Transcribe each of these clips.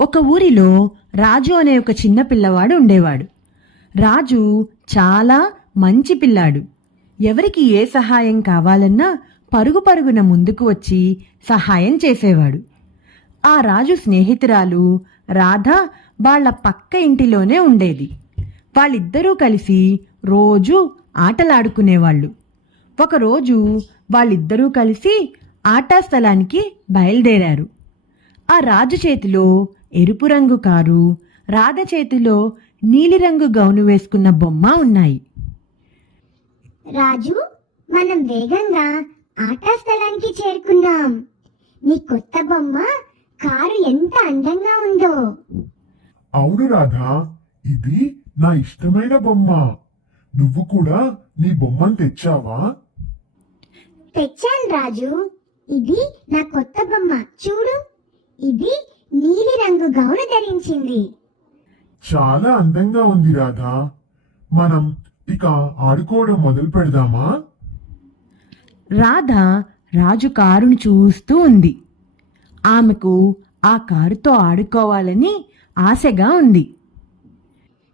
ఒక ఊరిలో రాజు అనే ఒక చిన్న పిల్లవాడు ఉండేవాడు. రాజు చాలా మంచి పిల్లాడు. ఎవరికి ఏ సహాయం కావాలన్నా పరుగు పరుగున ముందుకు వచ్చి సహాయం చేసేవాడు. ఆ రాజు స్నేహితురాలు రాధ వాళ్ళ పక్క ఇంటిలోనే ఉండేది. వాళ్ళిద్దరూ కలిసి రోజూ ఆటలాడుకునేవాళ్ళు. ఒకరోజు వాళ్ళిద్దరూ కలిసి ఆటా స్థలానికి బయలుదేరారు. ఆ రాజు చేతిలో ఎరుపు రంగు కారు, రాధ చేతిలో నీలిరంగు గౌను వేసుకున్న బొమ్మ ఉన్నాయి. రాజు, మనం వేగంగా ఆటా స్థలానికి చేరుకున్నాం. నీ కొత్త బొమ్మ కారు ఎంత అందంగా ఉందో. అవును రాధా, ఇది నా ఇష్టమైన బొమ్మ. నువ్వు కూడా నీ బొమ్మను తెచ్చావా? తెచ్చాను రాజు. ఇది నా కొత్త బొమ్మ, చూడు. ఇది నీలి రంగు గౌను ధరించింది. చాలా అందంగా ఉంది రాధా. మనం ఇక ఆడుకోవడం మొదలు పెడదామా? రాధ రాజు కారును చూస్తూ ఉంది. ఆమెకు ఆ కారుతో ఆడుకోవాలని ఆశగా ఉంది.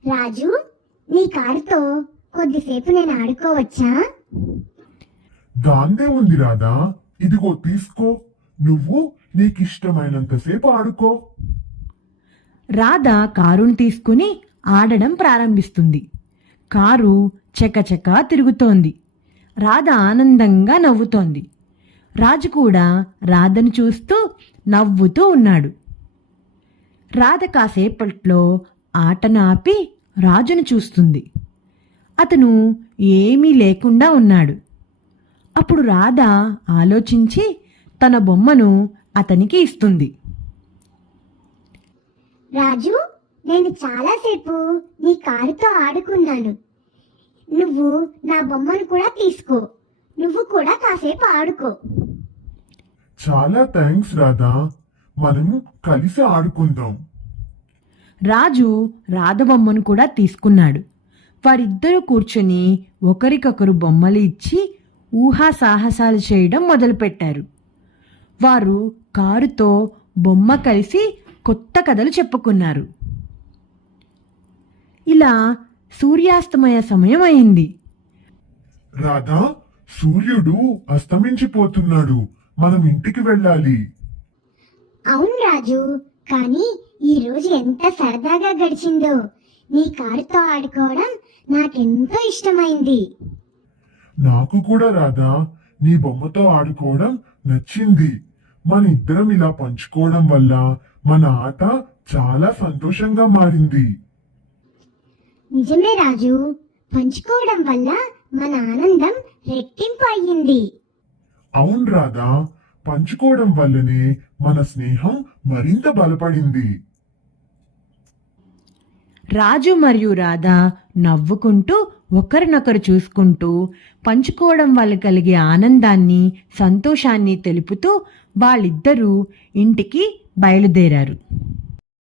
రాజు, నీ కారుతో కొద్దిసేపు నేను ఆడుకోవచ్చా? దాందే ఉంది రాధా. ఇదిగో తీసుకో. నువ్వు నీకిష్టమైనంతసేపు ఆడుకో. రాధ కారును తీసుకుని ఆడడం ప్రారంభిస్తుంది. కారు చకచకా తిరుగుతోంది. రాధ ఆనందంగా నవ్వుతోంది. రాజు కూడా రాధను చూస్తూ నవ్వుతూ ఉన్నాడు. రాధ కాసేపట్లో ఆటను ఆపి రాజును చూస్తుంది. అతను ఏమీ లేకుండా ఉన్నాడు. అప్పుడు రాధ ఆలోచించి తన బొమ్మను అతనికి ఇస్తుంది. రాజు, నేను చాలాసేపు నీ కారుతో ఆడుకున్నాను. నువ్వు నా బొమ్మను కూడా తీసుకో. నువ్వు కూడా కాసేపు ఆడుకో. చాలా థ్యాంక్స్ రాధా. మనము కలిసి ఆడుకుందాం. రాజు రాధ బొమ్మను కూడా తీసుకున్నాడు. వారిద్దరూ కూర్చొని ఒకరికొకరు బొమ్మలు ఇచ్చి ఊహా సాహసాలు చేయడం మొదలుపెట్టారు. వారు కారుతో బొమ్మ కలిసి కొత్త కథలు చెప్పుకున్నారు. ఇలా సూర్యాస్తమయ సమయం అయింది. రాధా, సూర్యుడు అస్తమించిపోతున్నాడు. మనం ఇంటికి వెళ్ళాలి. అవును రాజు, కానీ ఈ రోజు ఎంత సరదాగా గడిచిందో. నీ కారుతో ఆడుకోవడం నాకెంతో ఇష్టమైంది. నాకు కూడా రాధా, నీ బొమ్మతో ఆడుకోవడం నచ్చింది. మన ఇద్దరం ఇలా పంచుకోవడం వల్ల మన ఆట చాలా సంతోషంగా మారింది. నిజమే రాజు, పంచుకోవడం వల్ల మన ఆనందం రెట్టింపు అయ్యింది. అవును రాధా, పంచుకోవడం వల్లనే మన స్నేహం మరింత బలపడింది. రాజు మరియు రాధ నవ్వుకుంటూ ఒకరినొకరు చూసుకుంటూ పంచుకోవడం వల్ల కలిగే ఆనందాన్ని, సంతోషాన్ని తెలుపుతూ వాళ్ళిద్దరూ ఇంటికి బయలుదేరారు.